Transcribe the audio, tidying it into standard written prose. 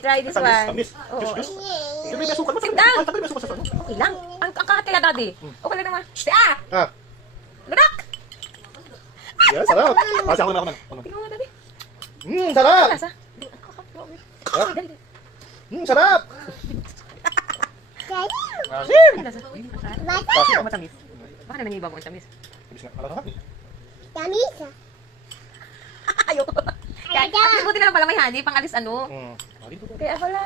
try this Tamis, one. tamis. Oo. Juice. Yung may asukal. Sit down. Tagal may asukal sa ano? Okay lang. Ang kakati na, daddy. Okay lang naman. Shh, ah! Ah, Lunak! yan, sarap. Kasi ako na. Tingnan mo nga, daddy. Sarap. Ano lasa? Sarap. Dali. Sarap. Asim. Ano lasa? Asim. Matamis. Baka naman yung iba mo ang tamis. Ibig nga, alam ka. Ayoko. Kaya, at least buti na lang pala may honey, pang alis ano. Alin to? Kaya pala.